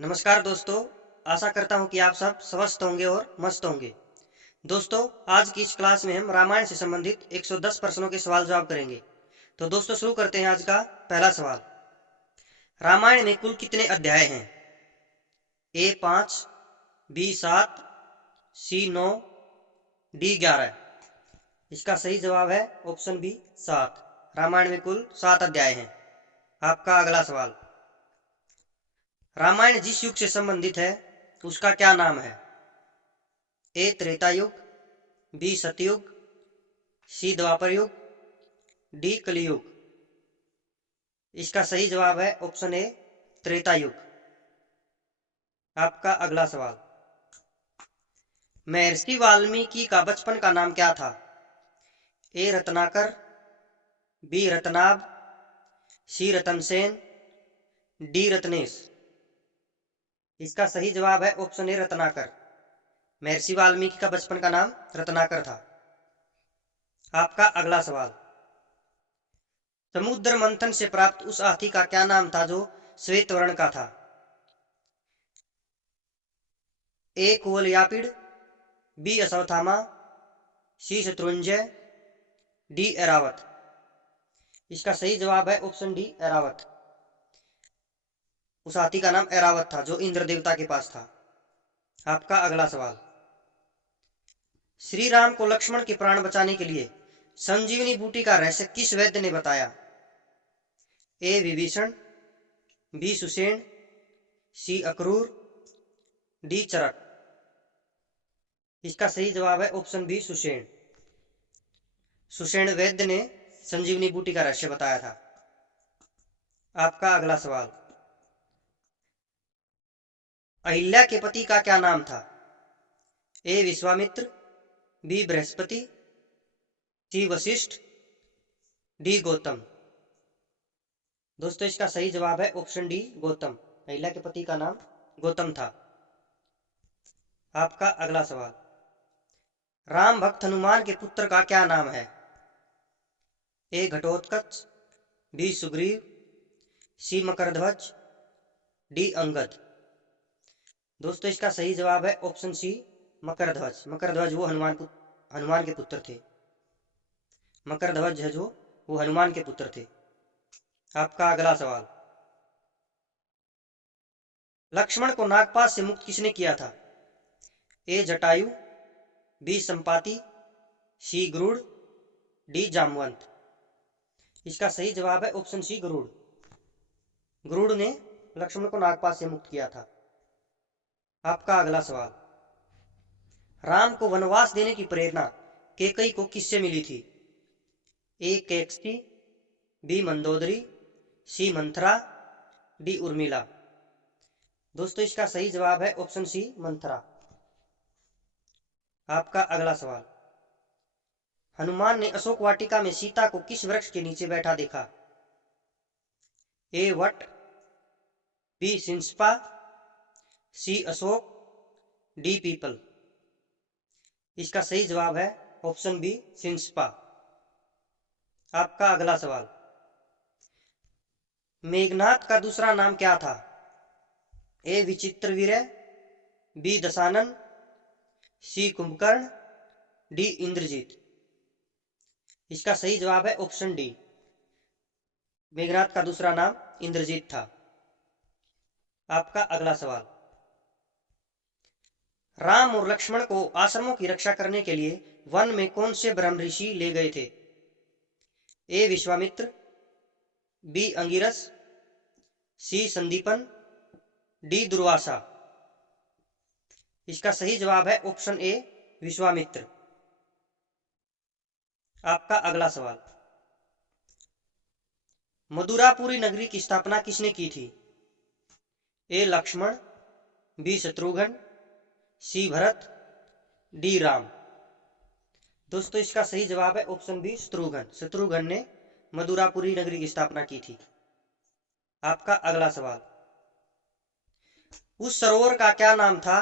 नमस्कार दोस्तों। आशा करता हूँ कि आप सब स्वस्थ होंगे और मस्त होंगे। दोस्तों, आज की इस क्लास में हम रामायण से संबंधित 110 प्रश्नों के सवाल जवाब करेंगे। तो दोस्तों, शुरू करते हैं आज का पहला सवाल। रामायण में कुल कितने अध्याय हैं? ए 5, बी 7, सी 9, डी 11। इसका सही जवाब है ऑप्शन बी 7। रामायण में कुल 7 अध्याय हैं। आपका अगला सवाल। रामायण जिस युग से संबंधित है उसका क्या नाम है? ए त्रेता युग, बी सतयुग, सी द्वापर युग, डी कलयुग। इसका सही जवाब है ऑप्शन ए त्रेता युग। आपका अगला सवाल। महर्षि वाल्मीकि का बचपन का नाम क्या था? ए रत्नाकर, बी रत्नाभ, सी रतनसेन, डी रत्नेश। इसका सही जवाब है ऑप्शन ए रत्नाकर। महर्षि वाल्मीकि का बचपन का नाम रत्नाकर था। आपका अगला सवाल। समुद्र मंथन से प्राप्त उस हाथी का क्या नाम था जो श्वेत वर्ण का था? ए कुवलयापिड़, बी अश्वत्थामा, सी शत्रुंजय, डी ऐरावत। इसका सही जवाब है ऑप्शन डी ऐरावत। उस हाथी का नाम ऐरावत था जो इंद्र देवता के पास था। आपका अगला सवाल। श्री राम को लक्ष्मण के प्राण बचाने के लिए संजीवनी बूटी का रहस्य किस वैद्य ने बताया? ए विभीषण, बी सुषेण, सी अक्रूर, डी चरक। इसका सही जवाब है ऑप्शन बी सुषेण। सुषेण वैद्य ने संजीवनी बूटी का रहस्य बताया था। आपका अगला सवाल। अहिल्या के पति का क्या नाम था? ए विश्वामित्र, बी बृहस्पति, सी वशिष्ठ, डी गौतम। दोस्तों, इसका सही जवाब है ऑप्शन डी गौतम। अहिल्या के पति का नाम गौतम था। आपका अगला सवाल। राम भक्त हनुमान के पुत्र का क्या नाम है? ए घटोत्कच, बी सुग्रीव, सी मकरध्वज, डी अंगद। दोस्तों, इसका सही जवाब है ऑप्शन सी मकरध्वज। मकरध्वज वो हनुमान के पुत्र थे। मकरध्वज है जो वो हनुमान के पुत्र थे। आपका अगला सवाल। लक्ष्मण को नागपाश से मुक्त किसने किया था? ए जटायु, बी संपाति, सी गरुड़, डी जामवंत। इसका सही जवाब है ऑप्शन सी गरुड़। गरुड़ ने लक्ष्मण को नागपाश से मुक्त किया था। आपका अगला सवाल। राम को वनवास देने की प्रेरणा कैकेयी को किससे मिली थी? ए कैकसी, बी मंदोदरी, सी मंथरा, डी उर्मिला। दोस्तों, इसका सही जवाब है ऑप्शन सी मंथरा। आपका अगला सवाल। हनुमान ने अशोक वाटिका में सीता को किस वृक्ष के नीचे बैठा देखा? ए वट, बी सिंसपा, सी अशोक, डी पीपल। इसका सही जवाब है ऑप्शन बी सिंसपा। आपका अगला सवाल। मेघनाथ का दूसरा नाम क्या था? ए विचित्रवीर्य, बी दशानन, सी कुंभकर्ण, डी इंद्रजीत। इसका सही जवाब है ऑप्शन डी। मेघनाथ का दूसरा नाम इंद्रजीत था। आपका अगला सवाल। राम और लक्ष्मण को आश्रमों की रक्षा करने के लिए वन में कौन से ब्रह्म ऋषि ले गए थे? ए विश्वामित्र, बी अंगिरस, सी संदीपन, डी दुर्वासा। इसका सही जवाब है ऑप्शन ए विश्वामित्र। आपका अगला सवाल। मदुरापुरी नगरी की स्थापना किसने की थी? ए लक्ष्मण, बी शत्रुघ्न, सी भरत, डी राम। दोस्तों, इसका सही जवाब है ऑप्शन बी शत्रुघ्न। शत्रुघ्न ने मदुरापुरी नगरी की स्थापना की थी। आपका अगला सवाल। उस सरोवर का क्या नाम था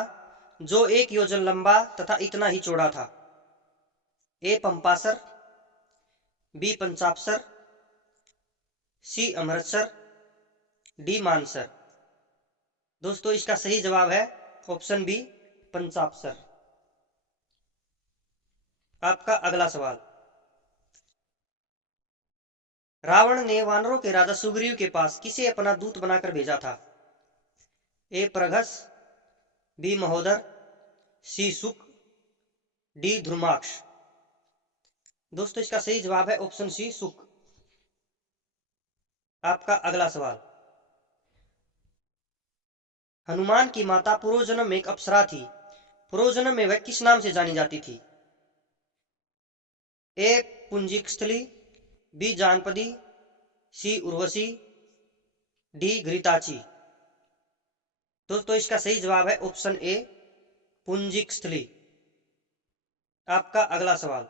जो 1 योजन लंबा तथा इतना ही चौड़ा था? ए पंपासर, बी पंचापसर, सी अमृतसर, डी मानसर। दोस्तों इसका सही जवाब है ऑप्शन बी, पंचाक्षर। आपका अगला सवाल, रावण ने वानरों के राजा सुग्रीव के पास किसे अपना दूत बनाकर भेजा था? ए प्रघस, बी महोदर, सी शुक, डी ध्रुमाक्ष। दोस्तों इसका सही जवाब है ऑप्शन सी, शुक। आपका अगला सवाल, हनुमान की माता पूर्वजन्म में एक अप्सरा थी, पूर्वजन्म में वह किस नाम से जानी जाती थी? ए पुंजिकस्थली, बी जानपदी, सी उर्वशी, डी घृताची। दोस्तों इसका सही जवाब है ऑप्शन ए, पुंजिकस्थली। आपका अगला सवाल,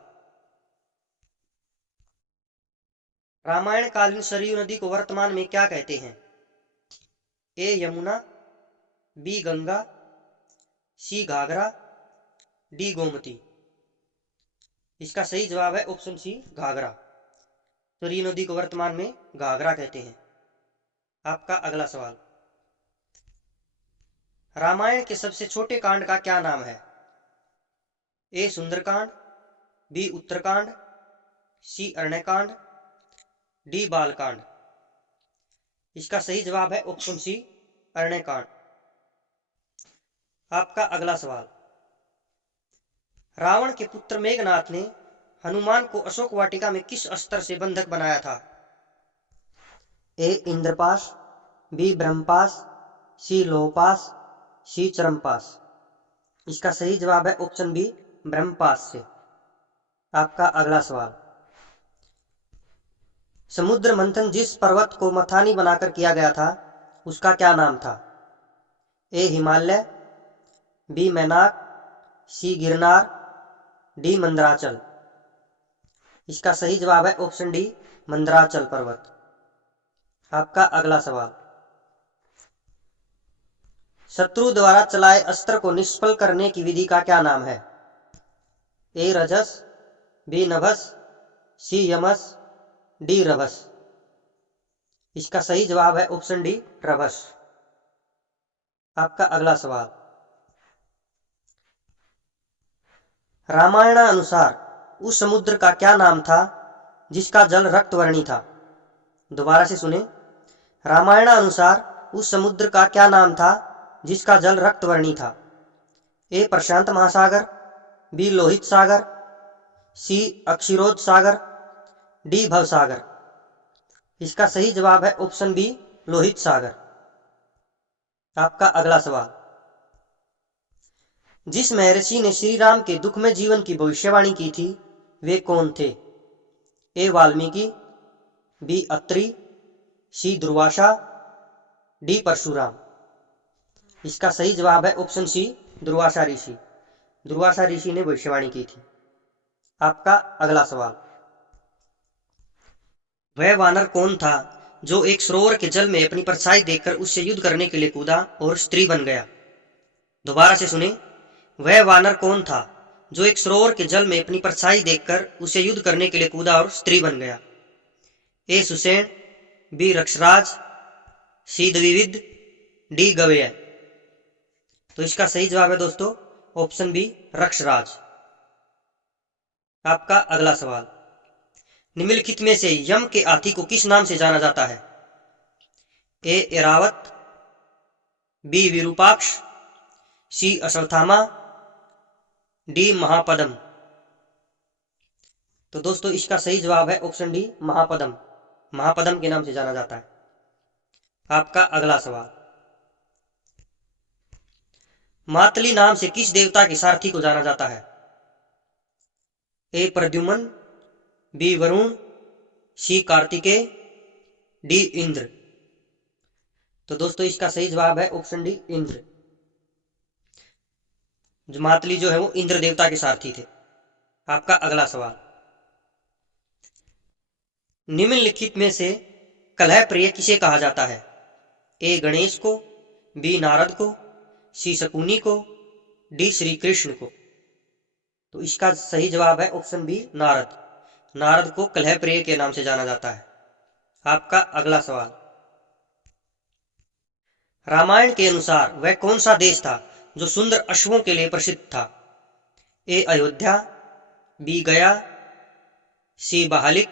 रामायण कालीन सरयू नदी को वर्तमान में क्या कहते हैं? ए यमुना, बी गंगा, सी घाघरा, डी गोमती। इसका सही जवाब है ऑप्शन सी, घाघरा। सरयू नदी को वर्तमान में घाघरा कहते हैं। आपका अगला सवाल, रामायण के सबसे छोटे कांड का क्या नाम है? ए सुंदरकांड, बी उत्तरकांड, सी अरण्यकांड, डी बालकांड। इसका सही जवाब है ऑप्शन सी, अरण्यकांड। आपका अगला सवाल, रावण के पुत्र मेघनाथ ने हनुमान को अशोक वाटिका में किस अस्त्र से बंधक बनाया था? ए इंद्रपाश, बी ब्रह्मपाश, सी लोहपाश, सी चरमपाश। इसका सही जवाब है ऑप्शन बी, ब्रह्मपाश से। आपका अगला सवाल, समुद्र मंथन जिस पर्वत को मथानी बनाकर किया गया था उसका क्या नाम था? ए हिमालय, बी मैनाक, सी गिरनार, डी मंदराचल। इसका सही जवाब है ऑप्शन डी, मंदराचल पर्वत। आपका अगला सवाल, शत्रु द्वारा चलाए अस्त्र को निष्फल करने की विधि का क्या नाम है? ए रजस, बी नभस, सी यमस, डी रभस। इसका सही जवाब है ऑप्शन डी, रभस। आपका अगला सवाल, रामायणानुसार उस समुद्र का क्या नाम था जिसका जल रक्तवर्णी था? दोबारा से सुने, रामायणानुसार उस समुद्र का क्या नाम था जिसका जल रक्तवर्णी था? ए प्रशांत महासागर, बी लोहित सागर, सी अक्षीरोद सागर, डी भवसागर। इसका सही जवाब है ऑप्शन बी, लोहित सागर। आपका अगला सवाल, जिस महर्षि ने श्री राम के दुखमय जीवन की भविष्यवाणी की थी वे कौन थे? ए वाल्मीकि, बी अत्रि, सी दुर्वासा, डी परशुराम। इसका सही जवाब है ऑप्शन सी, दुर्वासा ऋषि। दुर्वासा ऋषि ने भविष्यवाणी की थी। आपका अगला सवाल, वह वानर कौन था जो एक सरोवर के जल में अपनी परछाई देखकर उससे युद्ध करने के लिए कूदा और स्त्री बन गया? दोबारा से सुने, वह वानर कौन था जो एक सरोवर के जल में अपनी परछाई देखकर उसे युद्ध करने के लिए कूदा और स्त्री बन गया? ए सुसेन, बी रक्षराज, सी द्विविद, डी गवेय। तो इसका सही जवाब है दोस्तों ऑप्शन बी, रक्षराज। आपका अगला सवाल, निम्नलिखित में से यम के हाथी को किस नाम से जाना जाता है? ए एरावत, बी विरूपाक्ष, सी अश्वत्थामा, डी महापद्म। तो दोस्तों इसका सही जवाब है ऑप्शन डी, महापद्म। महापद्म के नाम से जाना जाता है। आपका अगला सवाल, मातली नाम से किस देवता के सारथी को जाना जाता है? ए प्रद्युम्न, बी वरुण, सी कार्तिकेय, डी इंद्र। तो दोस्तों इसका सही जवाब है ऑप्शन डी, इंद्र। मातली जो है वो इंद्र देवता के सारथी थे। आपका अगला सवाल, निम्नलिखित में से कलह प्रिय किसे कहा जाता है? ए गणेश को, बी नारद को, सी शकुनी को, डी श्री कृष्ण को। तो इसका सही जवाब है ऑप्शन बी, नारद। नारद को कलह प्रिय के नाम से जाना जाता है। आपका अगला सवाल, रामायण के अनुसार वह कौन सा देश था जो सुंदर अश्वों के लिए प्रसिद्ध था? ए अयोध्या, बी गया, सी बाहलिक,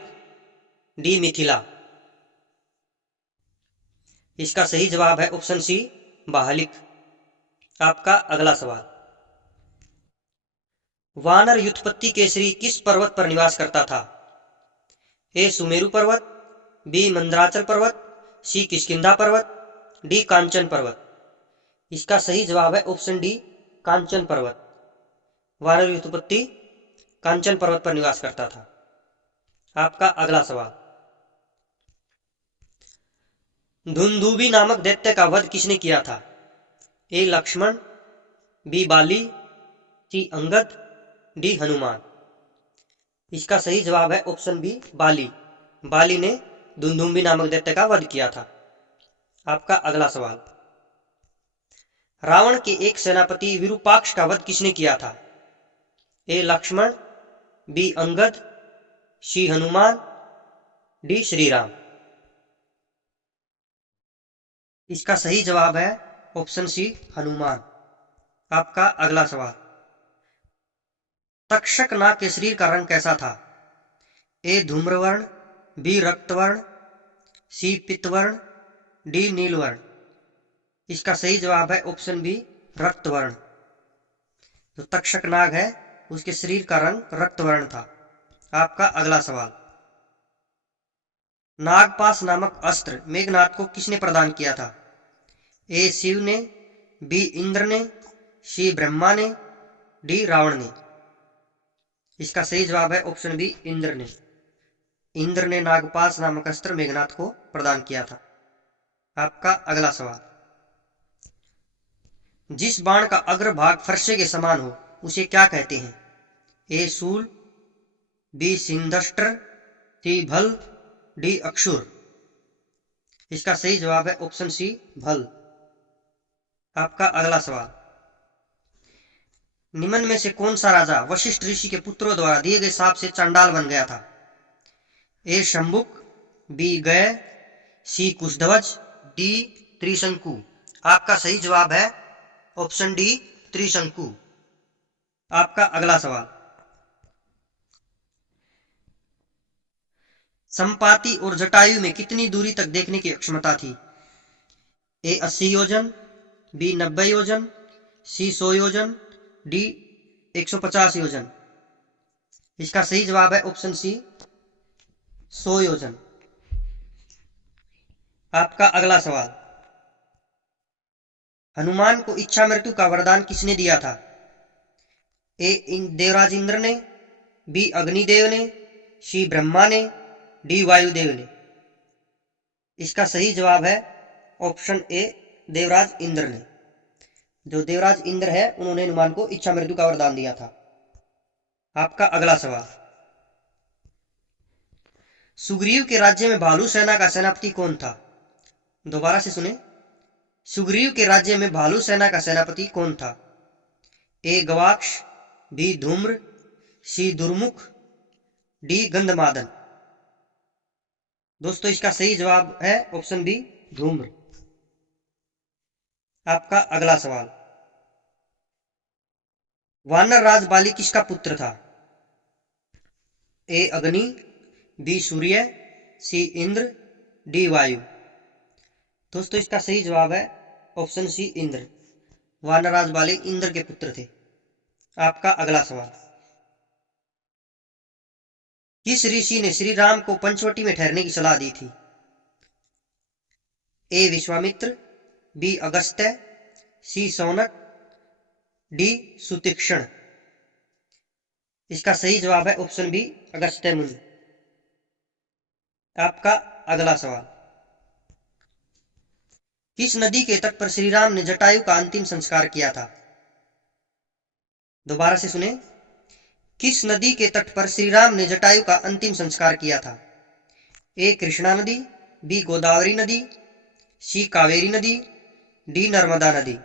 डी मिथिला। इसका सही जवाब है ऑप्शन सी बाहलिक। आपका अगला सवाल, वानर युद्धपत्ति केसरी किस पर्वत पर निवास करता था? ए सुमेरु पर्वत, बी मंदराचल पर्वत, सी किष्किंधा पर्वत, डी कांचन पर्वत। इसका सही जवाब है ऑप्शन डी कांचन पर्वत। वानर युद्धपत्ति कांचन पर्वत पर निवास करता था। आपका अगला सवाल, धुंधुबी नामक दैत्य का वध किसने किया था? ए लक्ष्मण, बी बाली, सी अंगद, डी हनुमान। इसका सही जवाब है ऑप्शन बी बाली। बाली ने धुंधुबी नामक दैत्य का वध किया था। आपका अगला सवाल, रावण के एक सेनापति विरूपाक्ष का वध किसने किया था? ए लक्ष्मण, बी अंगद, सी हनुमान, डी श्री राम। इसका सही जवाब है ऑप्शन सी हनुमान। आपका अगला सवाल, तक्षक नाग के शरीर का रंग कैसा था? ए धूम्रवर्ण, बी रक्तवर्ण, सी पीतवर्ण, डी नीलवर्ण। इसका सही जवाब है ऑप्शन बी रक्तवर्ण। जो तक्षक नाग है उसके शरीर का रंग रक्तवर्ण था। आपका अगला सवाल, नागपाश नामक अस्त्र मेघनाद को किसने प्रदान किया था? ए शिव ने, बी इंद्र ने, सी ब्रह्मा ने, डी रावण ने। इसका सही जवाब है ऑप्शन बी इंद्र ने। इंद्र ने नागपाश नामक अस्त्र मेघनाद को प्रदान किया था। आपका अगला सवाल, जिस बाण का अग्रभाग फरसे के समान हो उसे क्या कहते हैं? ए शूल, बी सिंदष्ट्र, सी भल, डी अक्षुर। इसका सही जवाब है ऑप्शन सी भल। आपका अगला सवाल, निम्न में से कौन सा राजा वशिष्ठ ऋषि के पुत्रों द्वारा दिए गए शाप से चांडाल बन गया था? ए शंभुक, बी गय, सी कुशध्वज, डी त्रिशंकु। आपका सही जवाब है ऑप्शन डी त्रिशंकु। आपका अगला सवाल, संपाति और जटायु में कितनी दूरी तक देखने की क्षमता थी? ए 80 योजन, बी 90 योजन, सी 100 योजन, डी 150 योजन। इसका सही जवाब है ऑप्शन सी 100 योजन। आपका अगला सवाल, हनुमान को इच्छा मृत्यु का वरदान किसने दिया था? ए देवराज इंद्र ने, बी अग्निदेव ने, सी ब्रह्मा ने, डी वायुदेव ने। इसका सही जवाब है ऑप्शन ए देवराज इंद्र ने। जो देवराज इंद्र है उन्होंने हनुमान को इच्छा मृत्यु का वरदान दिया था। आपका अगला सवाल, सुग्रीव के राज्य में भालू सेना का सेनापति कौन था? दोबारा से सुने, सुग्रीव के राज्य में भालू सेना का सेनापति कौन था? ए गवाक्ष, बी धूम्र, सी दुर्मुख, डी गंधमादन। दोस्तों इसका सही जवाब है ऑप्शन बी धूम्र। आपका अगला सवाल, वानर राज बाली किसका पुत्र था? ए अग्नि, बी सूर्य, सी इंद्र, डी वायु। दोस्तों इसका सही जवाब है ऑप्शन सी इंद्र। वानर राज बाली इंद्र के पुत्र थे। आपका अगला सवाल, किस ऋषि ने श्री राम को पंचवटी में ठहरने की सलाह दी थी? ए विश्वामित्र, बी अगस्त्य, सी शौनक, डी सुतीक्ष्ण। इसका सही जवाब है ऑप्शन बी अगस्त्य मुनि। आपका अगला सवाल, किस नदी के तट पर श्री राम ने जटायु का अंतिम संस्कार किया था? दोबारा से सुने, किस नदी के तट पर श्री राम ने जटायु का अंतिम संस्कार किया था? ए कृष्णा नदी, बी गोदावरी नदी, सी कावेरी नदी, डी नर्मदा नदी।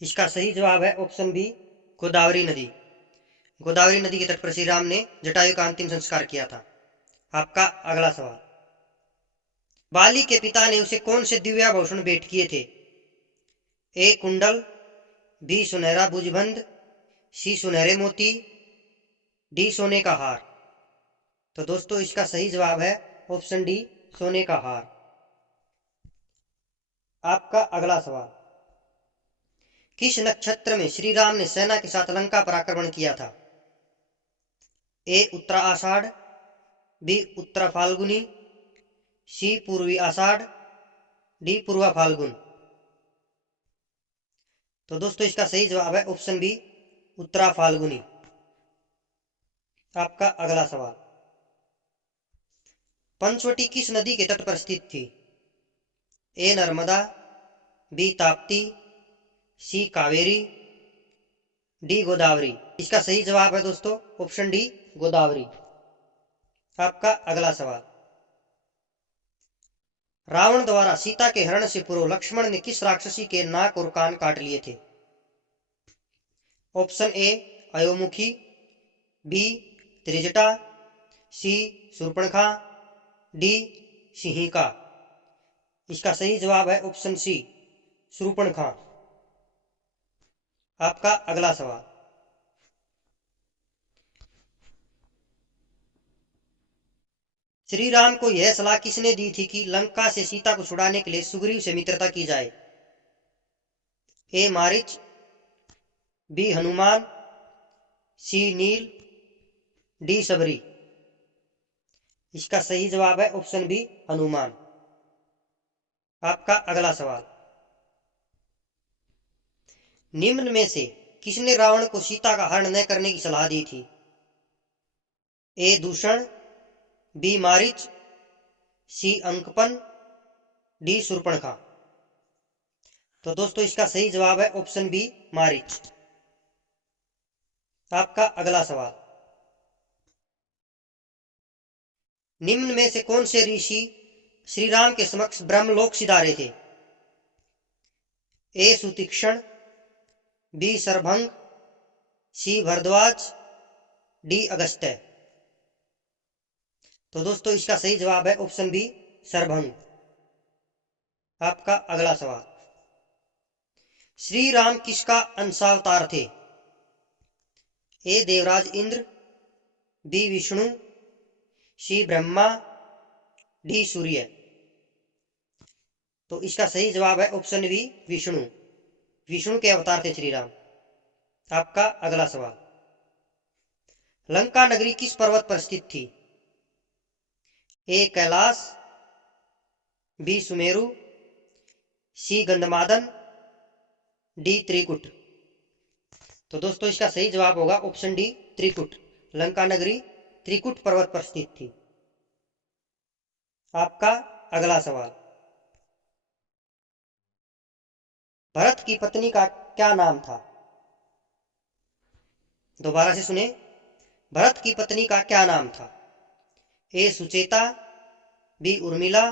इसका सही जवाब है ऑप्शन बी गोदावरी नदी। गोदावरी नदी के तट पर श्री राम ने जटायु का अंतिम संस्कार किया था। आपका अगला सवाल, बाली के पिता ने उसे कौन से दिव्याभूषण भेंट किए थे? ए कुंडल, बी सुनहरा भुजबंद, सी सुनहरे मोती, डी सोने का हार। तो दोस्तों इसका सही जवाब है ऑप्शन डी, सोने का हार। आपका अगला सवाल, किस नक्षत्र में श्री राम ने सेना के साथ लंका पर आक्रमण किया था? ए उत्तरा आषाढ़, बी उत्तरा फाल्गुनी, सी पूर्वी आषाढ़, डी पूर्वा फाल्गुन। तो दोस्तों इसका सही जवाब है ऑप्शन बी, उत्तरा फाल्गुनी। आपका अगला सवाल, पंचवटी किस नदी के तट पर स्थित थी? ए नर्मदा, बी ताप्ती, सी कावेरी, डी गोदावरी। इसका सही जवाब है दोस्तों ऑप्शन डी, गोदावरी। आपका अगला सवाल, रावण द्वारा सीता के हरण से पूर्व लक्ष्मण ने किस राक्षसी के नाक और कान काट लिए थे? Option A Ayomukhi, B Trijata, C Shurpanakha, D Simhika. इसका सही जवाब है ऑप्शन सी, शूर्पणखा। आपका अगला सवाल, श्री राम को यह सलाह किसने दी थी कि लंका से सीता को छुड़ाने के लिए सुग्रीव से मित्रता की जाए? ए मारीच, बी हनुमान, सी नील, डी सबरी। इसका सही जवाब है ऑप्शन बी, हनुमान। आपका अगला सवाल, निम्न में से किसने रावण को सीता का हरण न करने की सलाह दी थी? ए दूषण, बी मारीच, सी अंकपन, डी शूर्पणखा। तो दोस्तों इसका सही जवाब है ऑप्शन बी, मारीच। आपका अगला सवाल, निम्न में से कौन से ऋषि श्री राम के समक्ष ब्रह्मलोक सिधारे थे? ए सुतीक्षण, बी सरभंग, सी भरद्वाज, डी अगस्त्य। तो दोस्तों इसका सही जवाब है ऑप्शन बी, सरभंग। आपका अगला सवाल, श्री राम किसका अंशावतार थे? ए देवराज इंद्र, बी विष्णु, सी ब्रह्मा, डी सूर्य। तो इसका सही जवाब है ऑप्शन बी, विष्णु। विष्णु के अवतार थे श्री राम। आपका अगला सवाल, लंका नगरी किस पर्वत पर स्थित थी? ए कैलाश, बी सुमेरु, सी गंधमादन, डी त्रिकुट। तो दोस्तों इसका सही जवाब होगा ऑप्शन डी, त्रिकुट। लंका नगरी त्रिकुट पर्वत पर स्थित थी। आपका अगला सवाल, भरत की पत्नी का क्या नाम था? दोबारा से सुने, भरत की पत्नी का क्या नाम था? ए सुचेता, बी उर्मिला,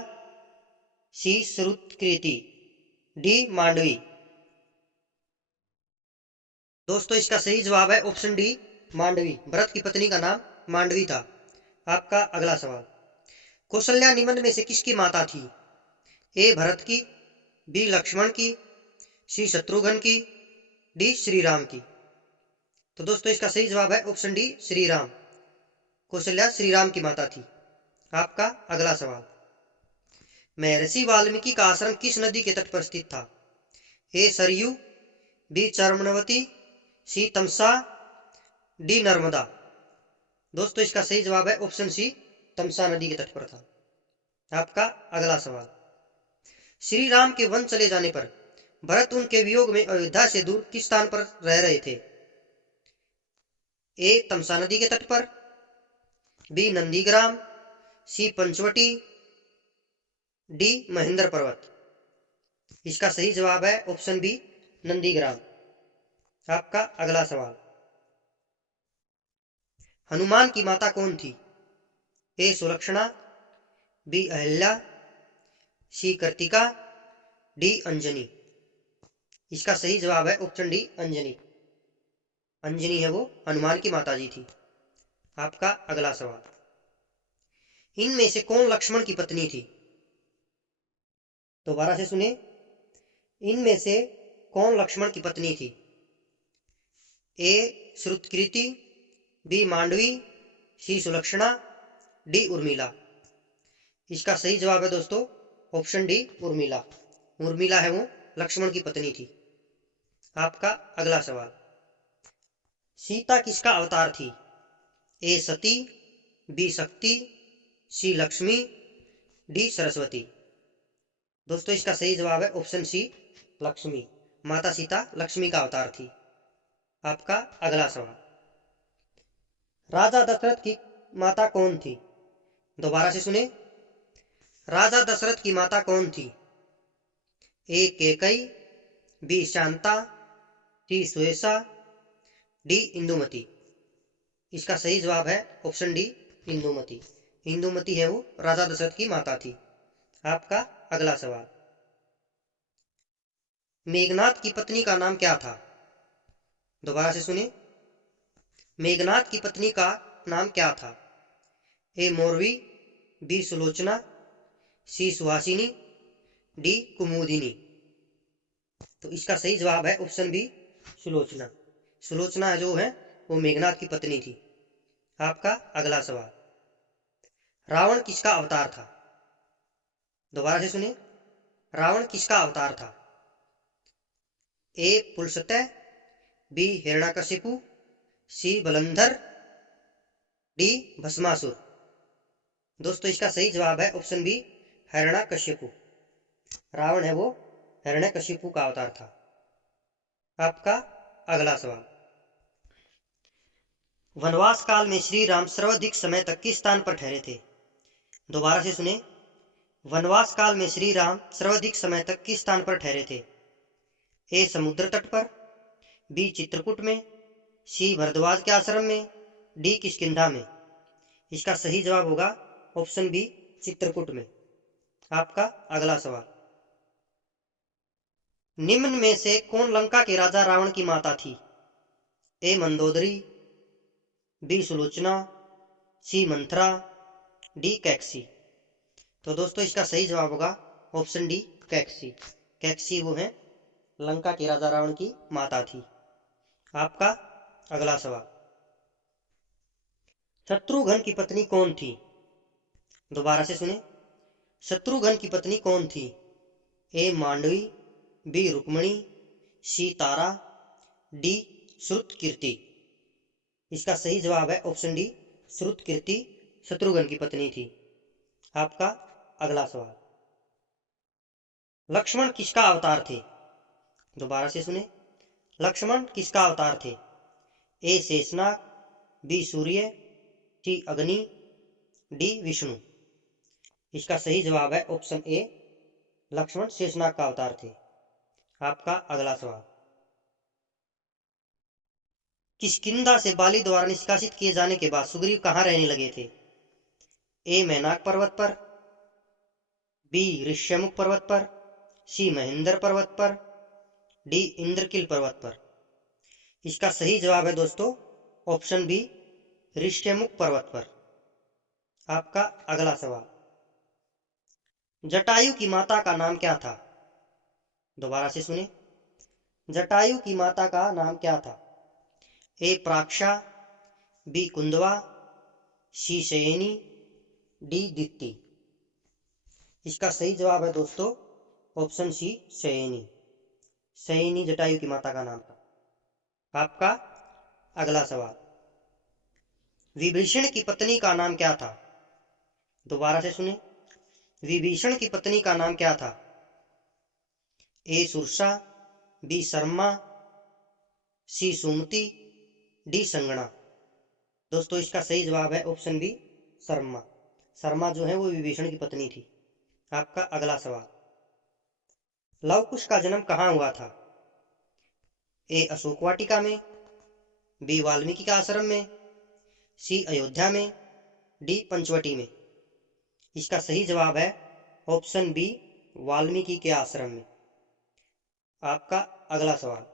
सी श्रुतकीर्ति, डी मांडवी। दोस्तों इसका सही जवाब है ऑप्शन डी, मांडवी। भरत की पत्नी का नाम मांडवी था। आपका अगला सवाल, कौशल्या निम्न में से किसकी माता थी? ए भरत की, बी लक्ष्मण की, सी शत्रुघ्न की, डी श्री राम की। तो दोस्तों इसका सही जवाब है ऑप्शन डी, श्री राम। कौशल्या श्री राम की माता थी। आपका अगला सवाल, महर्षि वाल्मीकि का आश्रम किस नदी के तट पर स्थित था? ए सरयू, बी चर्मनवती, सी तमसा, डी नर्मदा। दोस्तों इसका सही जवाब है ऑप्शन सी, तमसा नदी के तट पर था। आपका अगला सवाल, श्री राम के वन चले जाने पर भरत उनके वियोग में अयोध्या से दूर किस स्थान पर रह रहे थे? ए तमसा नदी के तट पर, बी नंदीग्राम, सी पंचवटी, डी महेंद्र पर्वत। इसका सही जवाब है ऑप्शन बी, नंदीग्राम। आपका अगला सवाल, हनुमान की माता कौन थी? ए सुलक्षणा, बी अहल्या, सी कर्तिका, डी अंजनी। इसका सही जवाब है ऑप्शन डी, अंजनी। अंजनी है वो हनुमान की माता जी थी। आपका अगला सवाल, इनमें से कौन लक्ष्मण की पत्नी थी? दोबारा से सुने, इनमें से कौन लक्ष्मण की पत्नी थी? ए श्रुतकीर्ति, बी मांडवी, सी सुलक्षणा, डी उर्मिला। इसका सही जवाब है दोस्तों ऑप्शन डी उर्मिला। उर्मिला है वो लक्ष्मण की पत्नी थी। आपका अगला सवाल, सीता किसका अवतार थी? ए सती, बी शक्ति, सी लक्ष्मी, डी सरस्वती। दोस्तों इसका सही जवाब है ऑप्शन सी लक्ष्मी। माता सीता लक्ष्मी का अवतार थी। आपका अगला सवाल, राजा दशरथ की माता कौन थी? दोबारा से सुने, राजा दशरथ की माता कौन थी? ए कैकेयी, बी शांता, सी सुयेशा, डी इंदुमती। इसका सही जवाब है ऑप्शन डी इंदुमती। इंदुमती है वो राजा दशरथ की माता थी। आपका अगला सवाल, मेघनाद की पत्नी का नाम क्या था? दोबारा से सुने, मेघनाद की पत्नी का नाम क्या था? ए मोरवी, बी सुलोचना, सी सुहासिनी, डी कुमुदिनी। तो इसका सही जवाब है ऑप्शन बी सुलोचना। सुलोचना जो है वो मेघनाद की पत्नी थी। आपका अगला सवाल, रावण किसका अवतार था? दोबारा से सुने, रावण किसका अवतार था? ए पुलस्त्य, बी हिरण्यकशिपु, सी बलंधर, डी भस्मासुर। दोस्तों इसका सही जवाब है ऑप्शन बी हिरण्यकशिपु। रावण है वो हिरण्यकशिपु का अवतार था। आपका अगला सवाल, वनवास काल में श्री राम सर्वाधिक समय तक किस स्थान पर ठहरे थे? दोबारा से सुने, वनवास काल में श्री राम सर्वाधिक समय तक किस स्थान पर ठहरे थे? ए समुद्र तट पर, बी चित्रकूट में, सी भरद्वाज के आश्रम में, डी किष्किंधा में। इसका सही जवाब होगा ऑप्शन बी चित्रकूट में। आपका अगला सवाल, निम्न में से कौन लंका के राजा रावण की माता थी? ए मंदोदरी, बी सुलोचना, सी मंथरा, डी कैक्सी। तो दोस्तों इसका सही जवाब होगा ऑप्शन डी कैक्सी। कैक्सी वो है लंका के राजा रावण की माता थी। आपका अगला सवाल, शत्रुघ्न की पत्नी कौन थी? दोबारा से सुने, शत्रुघ्न की पत्नी कौन थी? ए मांडवी, बी रुक्मणी, सी तारा, डी श्रुतकीर्ति। इसका सही जवाब है ऑप्शन डी श्रुतकीर्ति शत्रुघ्न की पत्नी थी। आपका अगला सवाल, लक्ष्मण किसका अवतार थे? दोबारा से सुने, लक्ष्मण किसका अवतार थे? ए शेषनाग, बी सूर्य, सी अग्नि, डी विष्णु। इसका सही जवाब है ऑप्शन ए लक्ष्मण शेषनाग का अवतार थे। आपका अगला सवाल, किष्किंधा से बाली द्वारा निष्कासित किए जाने के बाद सुग्रीव कहाँ रहने लगे थे? ए मैनाक पर्वत पर, बी ऋष्यमुख पर्वत पर, सी महेंद्र पर्वत पर, डी इंद्रकील पर्वत पर। इसका सही जवाब है दोस्तों ऑप्शन बी ऋष्यमुख पर्वत पर। आपका अगला सवाल, जटायु की माता का नाम क्या था? दोबारा से सुने, जटायु की माता का नाम क्या था? ए प्राक्षा, बी कुंदवा, सी शयनी, डी दीप्ति। इसका सही जवाब है दोस्तों ऑप्शन सी शयनी। शयनी जटायु की माता का नाम था। आपका अगला सवाल, विभीषण की पत्नी का नाम क्या था? दोबारा से सुने, विभीषण की पत्नी का नाम क्या था? ए सुरसा, बी शर्मा, सी सुमति, डी संगणा। दोस्तों इसका सही जवाब है ऑप्शन बी शर्मा। शर्मा जो है वो विभीषण की पत्नी थी। आपका अगला सवाल, लव कुश का जन्म कहाँ हुआ था? ए अशोक वाटिका में, बी वाल्मीकि के आश्रम में, सी अयोध्या में, डी पंचवटी में। इसका सही जवाब है ऑप्शन बी वाल्मीकि के आश्रम में। आपका अगला सवाल,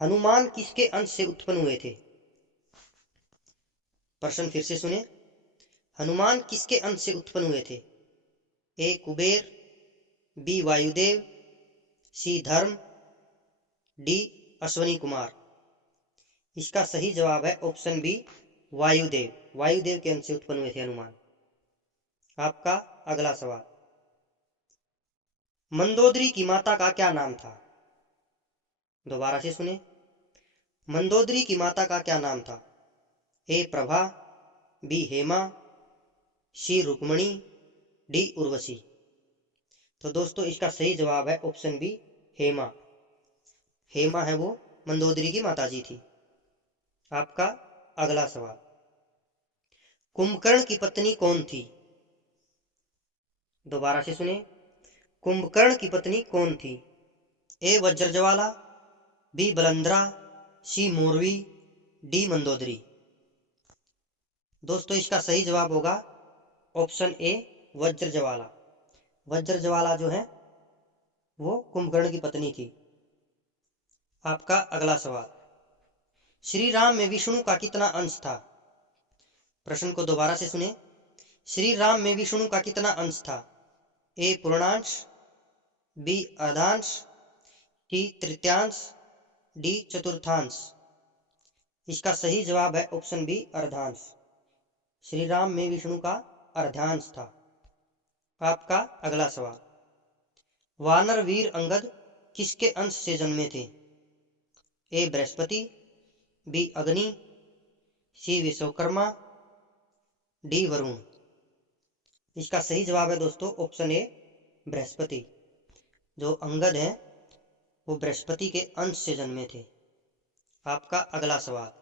हनुमान किसके अंश से उत्पन्न हुए थे? प्रश्न फिर से सुने, हनुमान किसके अंश से उत्पन्न हुए थे? ए कुबेर, बी वायुदेव, सी धर्म, डी अश्वनी कुमार। इसका सही जवाब है ऑप्शन बी वायुदेव। वायुदेव के अंश से उत्पन्न हुए थे हनुमान। आपका अगला सवाल, मंदोदरी की माता का क्या नाम था? दोबारा से सुने, मंदोदरी की माता का क्या नाम था? ए प्रभा, बी हेमा, सी रुक्मणी, डी उर्वशी। तो दोस्तों इसका सही जवाब है ऑप्शन बी हेमा। हेमा है वो मंदोदरी की माताजी थी। आपका अगला सवाल, कुंभकर्ण की पत्नी कौन थी? दोबारा से सुने, कुंभकर्ण की पत्नी कौन थी? ए वज्रज्वाला, बी बलंद्रा, सी मोरवी, डी मंदोदरी। दोस्तों इसका सही जवाब होगा ऑप्शन ए वज्रज्वाला। वज्रज्वाला जो है वो कुंभकर्ण की पत्नी थी। आपका अगला सवाल, श्री राम में विष्णु का कितना अंश था? प्रश्न को दोबारा से सुने, श्री राम में विष्णु का कितना अंश था? ए पूर्णांश, बी अर्धांश, सी तृतीयांश, डी चतुर्थांश। इसका सही जवाब है ऑप्शन बी अर्धांश। श्री राम में विष्णु का अर्धांश था। आपका अगला सवाल, वानर वीर अंगद किसके अंश से जन्मे थे? ए बृहस्पति, बी अग्नि, सी विश्वकर्मा, डी वरुण। इसका सही जवाब है दोस्तों ऑप्शन ए बृहस्पति। जो अंगद हैं वो बृहस्पति के अंश से जन्मे थे। आपका अगला सवाल,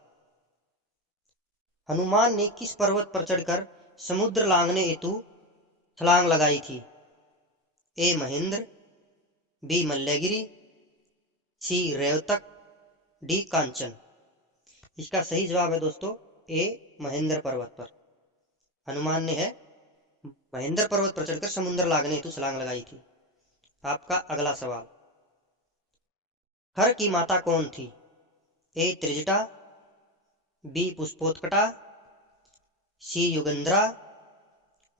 हनुमान ने किस पर्वत पर चढ़कर समुद्र लांघने हेतु छलांग लगाई थी? ए महेंद्र, बी मल्लगिरी, सी रेवतक, डी कांचन। इसका सही जवाब है दोस्तों ए महेंद्र पर्वत पर। हनुमान ने है महेंद्र पर्वत पर चढ़कर समुद्र लांघने हेतु छलांग लगाई थी। आपका अगला सवाल, हर की माता कौन थी? ए त्रिजटा, बी पुष्पोत्कटा, सी युगंधरा,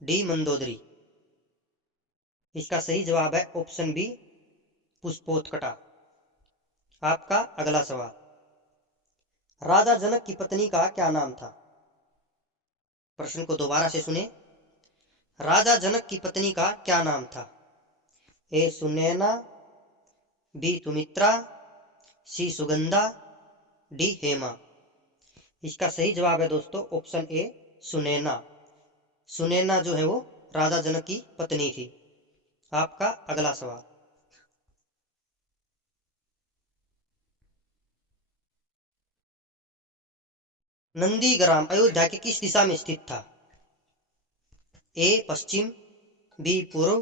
डी मंदोदरी। इसका सही जवाब है ऑप्शन बी पुष्पोत्कटा। आपका अगला सवाल, राजा जनक की पत्नी का क्या नाम था? प्रश्न को दोबारा से सुने, राजा जनक की पत्नी का क्या नाम था? ए सुनैना, बी सुमित्रा, सी सुगंधा, डी हेमा। इसका सही जवाब है दोस्तों ऑप्शन ए सुनैना। सुनैना जो है वो राजा जनक की पत्नी थी। आपका अगला सवाल, नंदीग्राम अयोध्या की किस दिशा में स्थित था? ए पश्चिम, बी पूर्व,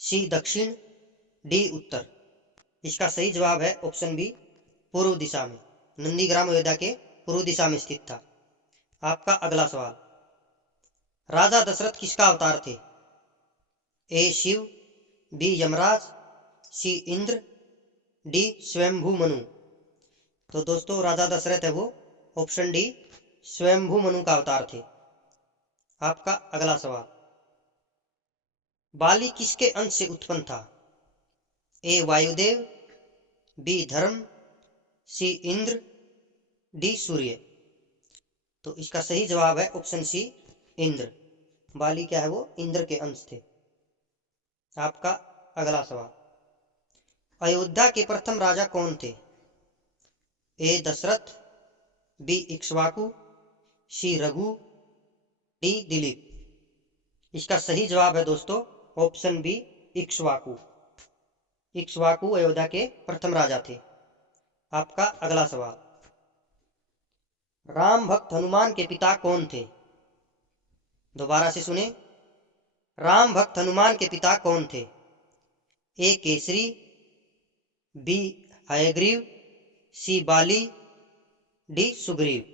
सी दक्षिण, डी उत्तर। इसका सही जवाब है ऑप्शन बी पूर्व दिशा में। नंदीग्राम अयोध्या के पूर्व दिशा में स्थित था। आपका अगला सवाल, राजा दशरथ किसका अवतार थे? ए शिव, बी यमराज, सी इंद्र, डी स्वयंभू मनु। तो दोस्तों राजा दशरथ है वो ऑप्शन डी स्वयंभू मनु का अवतार थे। आपका अगला सवाल, बाली किसके अंश से उत्पन्न था? ए वायुदेव, बी धर्म, सी इंद्र, डी सूर्य। तो इसका सही जवाब है ऑप्शन सी इंद्र। बाली क्या है वो इंद्र के अंश थे। आपका अगला सवाल, अयोध्या के प्रथम राजा कौन थे? ए दशरथ, बी इक्ष्वाकु, सी रघु, डी दिलीप। इसका सही जवाब है दोस्तों ऑप्शन बी इक्ष्वाकु। इक्ष्वाकु अयोध्या के प्रथम राजा थे। आपका अगला सवाल, राम भक्त हनुमान के पिता कौन थे? दोबारा से सुने, राम भक्त हनुमान के पिता कौन थे? ए केसरी, बी हयग्रीव, सी बाली, डी सुग्रीव।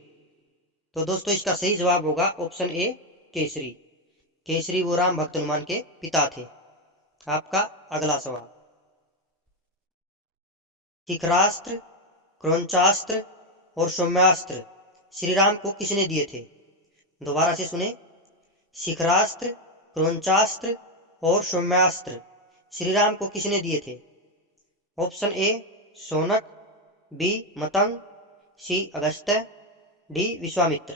तो दोस्तों इसका सही जवाब होगा ऑप्शन ए केसरी। केसरी वो राम भक्त हनुमान के पिता थे। आपका अगला सवाल, शिखरास्त्र, क्रौंचास्त्र और सौम्यास्त्र श्री राम को किसने दिए थे? दोबारा से सुने, शिखरास्त्र, क्रौंचास्त्र और सौम्यास्त्र श्री राम को किसने दिए थे? Option A Shaunak, B Matang, C Agastya, D Vishwamitra.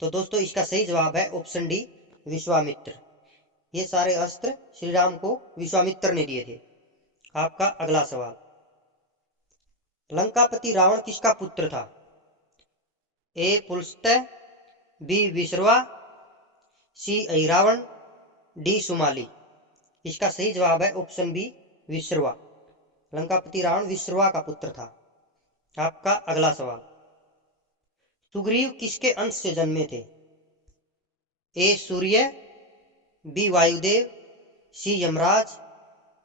तो दोस्तों इसका सही जवाब है ऑप्शन डी विश्वामित्र। ये सारे अस्त्र श्री राम को विश्वामित्र ने दिए थे। आपका अगला सवाल, लंकापति रावण किसका पुत्र था? ए पुलस्त्य, बी विश्रवा, सी अहिरावण, डी सुमाली। इसका सही जवाब है ऑप्शन बी विश्रवा। लंकापति रावण विश्रवा का पुत्र था। आपका अगला सवाल, सुग्रीव किसके अंश से जन्मे थे? ए सूर्य, बी वायुदेव, सी यमराज,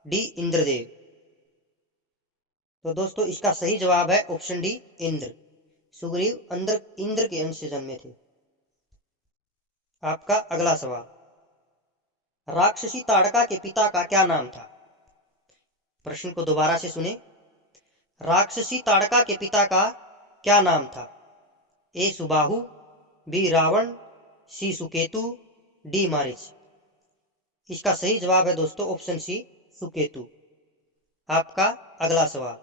डी इंद्रदेव। तो दोस्तों इसका सही जवाब है ऑप्शन डी इंद्र। सुग्रीव इंद्र के अंश से जन्मे थे। आपका अगला सवाल, राक्षसी ताड़का के पिता का क्या नाम था? प्रश्न को दोबारा से सुने। राक्षसी ताड़का के पिता का क्या नाम था? ए सुबाहु, बी रावण, सी सुकेतु, डी मारीच। इसका सही जवाब है दोस्तों ऑप्शन सी सुकेतु। आपका अगला सवाल,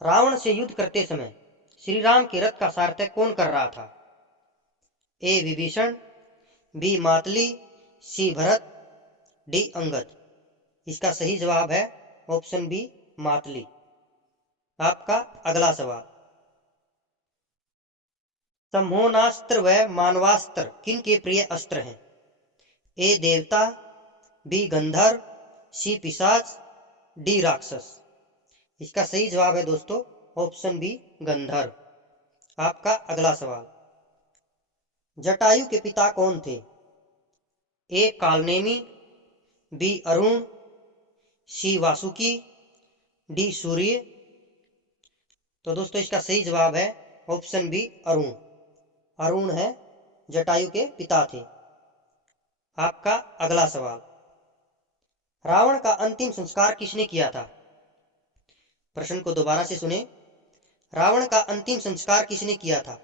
रावण से युद्ध करते समय श्री राम के रथ का सारथ्य कौन कर रहा था? ए विभीषण, बी मातली, सी भरत, डी अंगद। इसका सही जवाब है ऑप्शन बी मातली। आपका अगला सवाल, सम्मोहनास्त्र व मानवास्त्र किन के प्रिय अस्त्र हैं? ए देवता, बी गंधर्व, सी पिशाच, डी राक्षस। इसका सही जवाब है दोस्तों ऑप्शन बी गंधर्व। आपका अगला सवाल, जटायु के पिता कौन थे? ए कालनेमी, बी अरुण, सी वासुकी, डी सूर्य। तो दोस्तों इसका सही जवाब है ऑप्शन बी अरुण। अरुण है जटायु के पिता थे। आपका अगला सवाल, रावण का अंतिम संस्कार किसने किया था? प्रश्न को दोबारा से सुने। रावण का अंतिम संस्कार किसने किया था?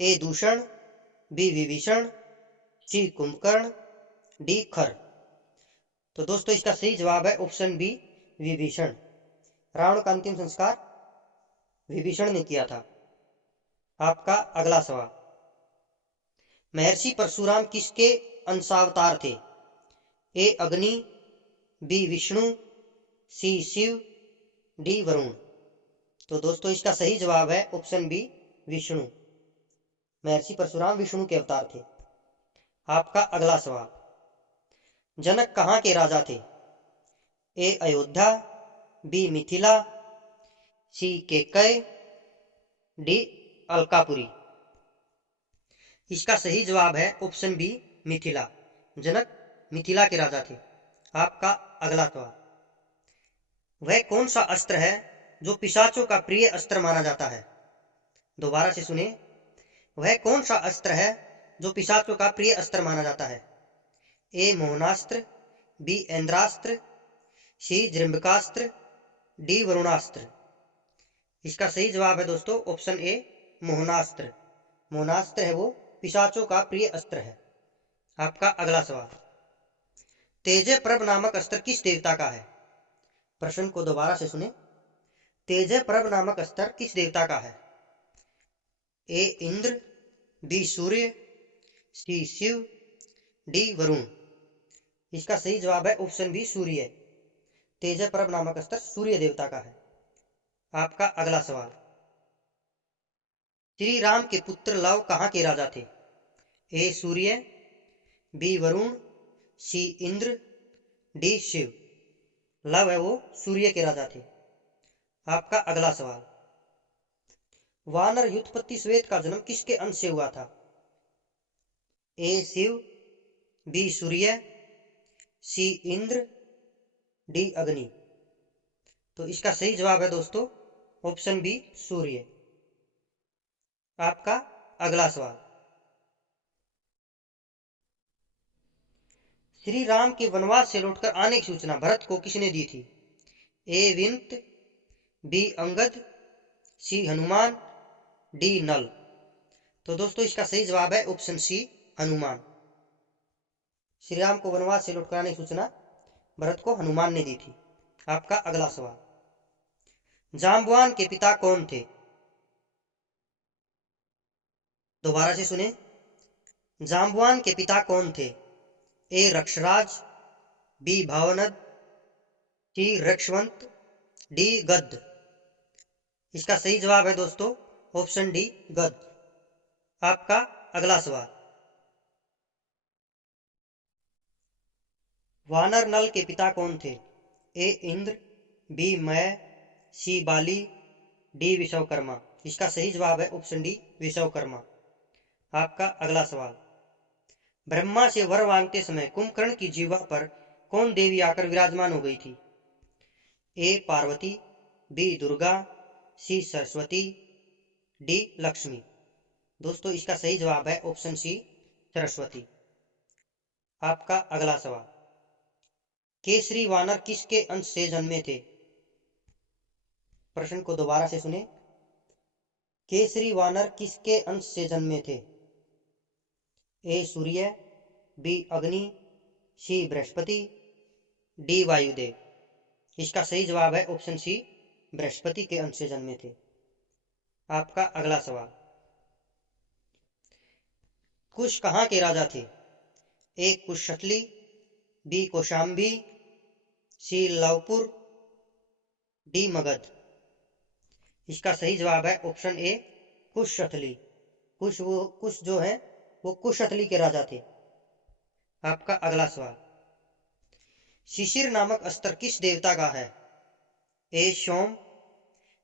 ए दूषण, बी विभीषण, सी कुंभकर्ण, डी खर। तो दोस्तों इसका सही जवाब है ऑप्शन बी विभीषण। रावण का अंतिम संस्कार विभीषण ने किया था। आपका अगला सवाल, महर्षि परशुराम किसके अंशावतार थे? ए अग्नि, बी विष्णु, सी शिव, डी वरुण। तो दोस्तों इसका सही जवाब है ऑप्शन बी विष्णु। महर्षि परशुराम विष्णु के अवतार थे। आपका अगला सवाल, जनक कहाँ के राजा थे? ए अयोध्या, बी मिथिला, सी केकय, डी अलकापुरी। इसका सही जवाब है ऑप्शन बी मिथिला। जनक मिथिला के राजा थे। आपका अगला सवाल, वह कौन सा अस्त्र है जो पिशाचों का प्रिय अस्त्र माना जाता है? दोबारा से सुने। वह कौन सा अस्त्र है जो पिशाचों का प्रिय अस्त्र माना जाता है? ए मोहनास्त्र, बी इंद्रास्त्र, सी जृंबकास्त्र, डी वरुणास्त्र। इसका सही जवाब है दोस्तों ऑप्शन ए मोहनास्त्र। मोहनास्त्र है वो पिशाचों का प्रिय अस्त्र है। आपका अगला सवाल, तेजय प्रभ नामक अस्त्र किस देवता का है? प्रश्न को दोबारा से सुने। तेजय प्रभ नामक अस्त्र किस देवता का है? ए इंद्र, बी सूर्य, सी शिव, डी वरुण। इसका सही जवाब है ऑप्शन बी सूर्य। तेजय प्रभ नामक अस्त्र सूर्य देवता का है। आपका अगला सवाल, श्री राम के पुत्र लव कहाँ के राजा थे? ए सूर्य, बी वरुण, सी इंद्र, डी शिव। लव है वो सूर्य के राजा थे। आपका अगला सवाल, वानर युद्धपति श्वेत का जन्म किसके अंश से हुआ था? ए शिव, बी सूर्य, सी इंद्र, डी अग्नि। तो इसका सही जवाब है दोस्तों ऑप्शन बी सूर्य। आपका अगला सवाल, श्री राम के वनवास से लौटकर आने की सूचना भरत को किसने दी थी? ए विंत, बी अंगद, सी हनुमान, डी नल। तो दोस्तों इसका सही जवाब है ऑप्शन सी हनुमान। श्री राम को वनवास से लौटकर आने की सूचना भरत को हनुमान ने दी थी। आपका अगला सवाल, जाम्बवान के पिता कौन थे? दोबारा से सुने, जाम्बवान के पिता कौन थे? ए रक्षराज, बी भावनद, सी रक्षवंत, डी गद्द। इसका सही जवाब है दोस्तों ऑप्शन डी गद्द। आपका अगला सवाल, वानर नल के पिता कौन थे? ए इंद्र, बी मय, सी बाली, डी विश्वकर्मा। इसका सही जवाब है ऑप्शन डी विश्वकर्मा। आपका अगला सवाल, ब्रह्मा से वर मांगते समय कुंभकर्ण की जीवा पर कौन देवी आकर विराजमान हो गई थी? ए पार्वती, बी दुर्गा, सी सरस्वती, डी लक्ष्मी। दोस्तों इसका सही जवाब है ऑप्शन सी सरस्वती। आपका अगला सवाल, केसरी वानर किसके अंश से जन्मे थे? प्रश्न को दोबारा से सुने, केसरी वानर किसके अंश से जन्मे थे? ए सूर्य, बी अग्नि, सी बृहस्पति, डी वायुदेव। इसका सही जवाब है ऑप्शन सी बृहस्पति के अंश से जन्मे थे। आपका अगला सवाल, कुश कहाँ के राजा थे? ए कुशतली, बी कौशाम्बी, सी लवपुर, डी मगध। इसका सही जवाब है ऑप्शन ए कुशतली। कुश जो है वो कुशतली के राजा थे। आपका अगला सवाल, शिशिर नामक अस्त्र किस देवता का है? ए सोम,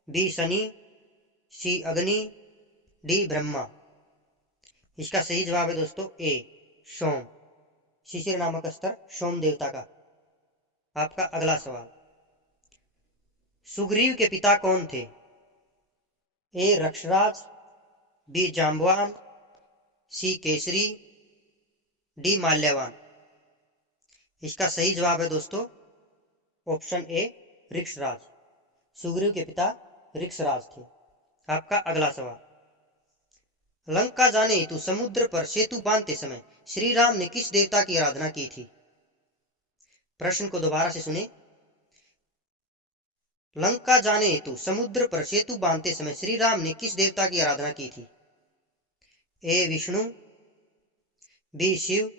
बी शनि, सी अग्नि, डी ब्रह्मा। इसका सही जवाब है दोस्तों ए सोम। शिशिर नामक अस्त्र सोम देवता का। आपका अगला सवाल, सुग्रीव के पिता कौन थे? ए रक्षराज, बी जाम्बवान, सी केसरी, डी माल्यवान। इसका सही जवाब है दोस्तों ऑप्शन ए ऋक्षराज। सुग्रीव के पिता ऋक्षराज थे। आपका अगला सवाल, लंका जाने हेतु समुद्र पर सेतु बांधते समय श्री राम ने किस देवता की आराधना की थी? प्रश्न को दोबारा से सुने, लंका जाने हेतु समुद्र पर सेतु बांधते समय श्री राम ने किस देवता की आराधना की थी? ए विष्णु, बी शिव,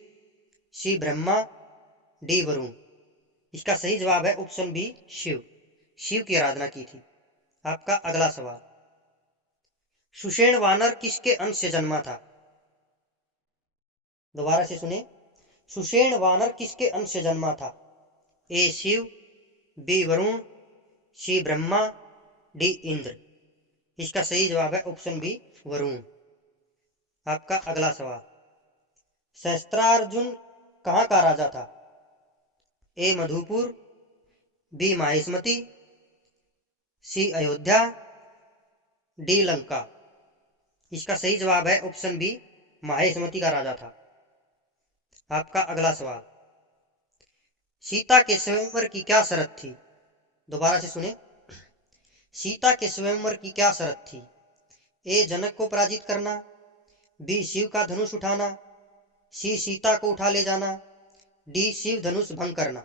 सी ब्रह्मा, डी वरुण। इसका सही जवाब है ऑप्शन बी शिव। शिव की आराधना की थी। आपका अगला सवाल, सुषेण वानर किसके अंश से जन्मा था? दोबारा से सुने, सुषेण वानर किसके अंश से जन्मा था? ए शिव, बी वरुण, सी ब्रह्मा, डी इंद्र। इसका सही जवाब है ऑप्शन बी वरुण। आपका अगला सवाल, सहस्त्रार्जुन कहाँ का राजा था? ए मधुपुर, बी माहिष्मति, सी अयोध्या, डी लंका। इसका सही जवाब है ऑप्शन बी माहिष्मति का राजा था। आपका अगला सवाल, सीता के स्वयंवर की क्या शर्त थी? दोबारा से सुने, सीता के स्वयंवर की क्या शर्त थी? ए जनक को पराजित करना, बी शिव का धनुष उठाना, सी सीता को उठा ले जाना, डी शिव धनुष भंग करना।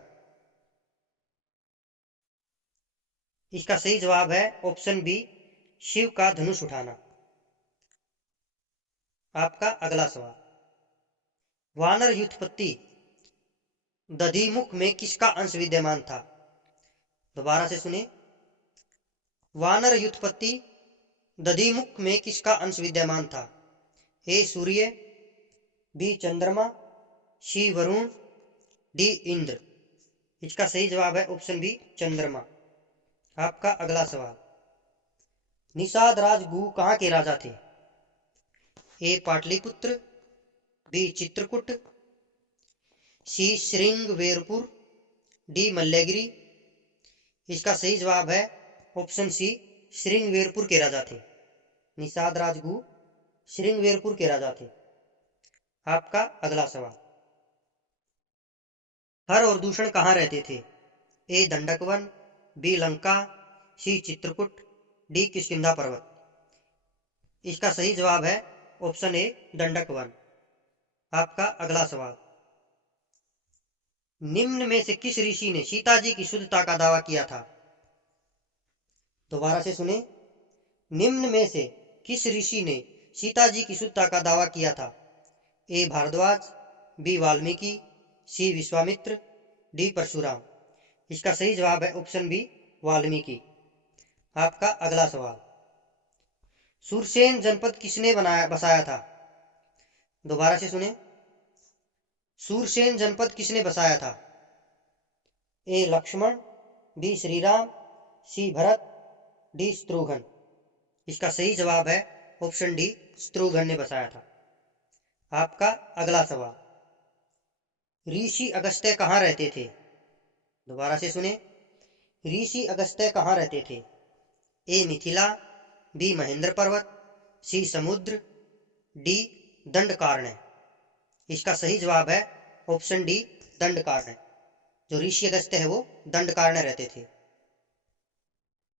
इसका सही जवाब है ऑप्शन बी शिव का धनुष उठाना। आपका अगला सवाल, वानर व्युत्पत्ति दधिमुख में किसका अंश विद्यमान था? दोबारा से सुने, वानर व्युत्पत्ति दधिमुख में किसका अंश विद्यमान था? ए सूर्य, बी चंद्रमा, सी वरुण, डी इंद्र। इसका सही जवाब है ऑप्शन बी चंद्रमा। आपका अगला सवाल, निषाद राज गुह कहाँ के राजा थे? ए पाटलिपुत्र, बी चित्रकूट, सी श्रृंगवेरपुर, डी मल्लगिरी। इसका सही जवाब है ऑप्शन सी श्रृंगवेरपुर के राजा थे। निषाद राजगुह श्रृंगवेरपुर के राजा थे। आपका अगला सवाल, हर और दूषण कहाँ रहते थे? ए दंडकवन, बी लंका, सी चित्रकूट, डी किष्किंधा पर्वत। इसका सही जवाब है ऑप्शन ए दंडकवन। आपका अगला सवाल, निम्न में से किस ऋषि ने सीता जी की शुद्धता का दावा किया था? दोबारा से सुने। निम्न में से किस ऋषि ने सीता जी की शुद्धता का दावा किया था? ए भारद्वाज, बी वाल्मीकि, सी विश्वामित्र, डी परशुराम। इसका सही जवाब है ऑप्शन बी, वाल्मीकि। आपका अगला सवाल, सुरसेन जनपद किसने बसाया था? दोबारा से सुने। सुरसेन जनपद किसने बसाया था? ए लक्ष्मण, बी श्रीराम, सी भरत, डी शत्रुघ्न। इसका सही जवाब है ऑप्शन डी, शत्रुघ्न ने बसाया था। आपका अगला सवाल, ऋषि अगस्त्य कहाँ रहते थे? दोबारा से सुने। ऋषि अगस्त्य कहाँ रहते थे? ए मिथिला, बी महेंद्र पर्वत, सी समुद्र, डी दंडकारण्य। इसका सही जवाब है ऑप्शन डी, दंडकारण्य। जो ऋषि अगस्त्य है वो दंडकारण्य रहते थे।